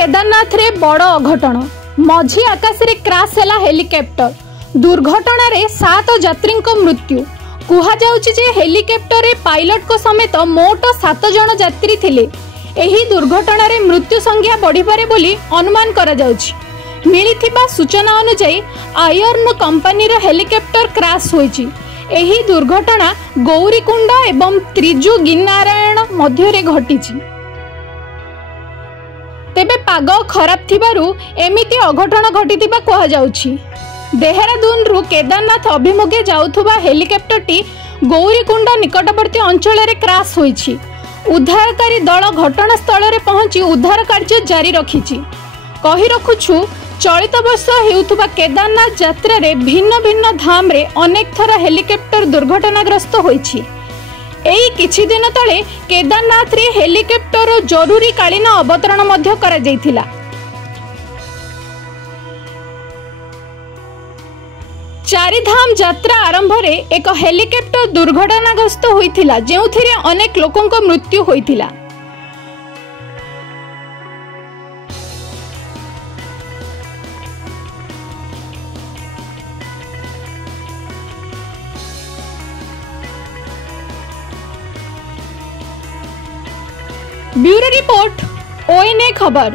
केदारनाथ रे बड़ अघटन मझी आकाश रे क्राश हैला हेलिकॉप्टर दुर्घटना रे 7 यात्री मृत्यु कुहा जाउची जे हेलिकॉप्टर रे पायलट को समेत मोट 7 जन यात्री थिले। एही दुर्घटना रे मृत्यु संख्या बढ़ी पारे बोली अनुमान करा जाउची। मिलिथिबा सूचना अनुसार आयर्न कंपनी रो हेलिकॉप्टर क्राश होईची। एही दुर्घटना गौरीकुंड एवं त्रिजु गिरनारायण मध्य रे घटिची। तेबे पाग खराब थिबारु एमिति अघटन घटिथिबा कहा जाउछि। देहरादून रु केदारनाथ अभिमुखे जाउथुबा हेलिकॉप्टर टी गौरीकुंड निकटवर्ती अंचल रे क्राश होईछि। उद्धारकारी दल घटनास्थल रे पहुंची उद्धार कार्य जारी रखिछि। कहि रखुछु चलित वर्ष हेउथुबा केदारनाथ यात्रा रे भिन्न भिन्न धाम रे अनेक थर हेलिकॉप्टर दुर्घटनाग्रस्त होईछि। एई किछि दिन तले केदारनाथ रे हेलिकॉप्टर जरूरी कालीन अवतरण मध्य करा जायथिला। चारिधाम यात्रा आरंभ रे एक हेलिकॉप्टर दुर्घटनाग्रस्त होइथिला जेउथिरे अनेक लोकंक मृत्यु होइथिला। ब्यूरो रिपोर्ट ONA खबर।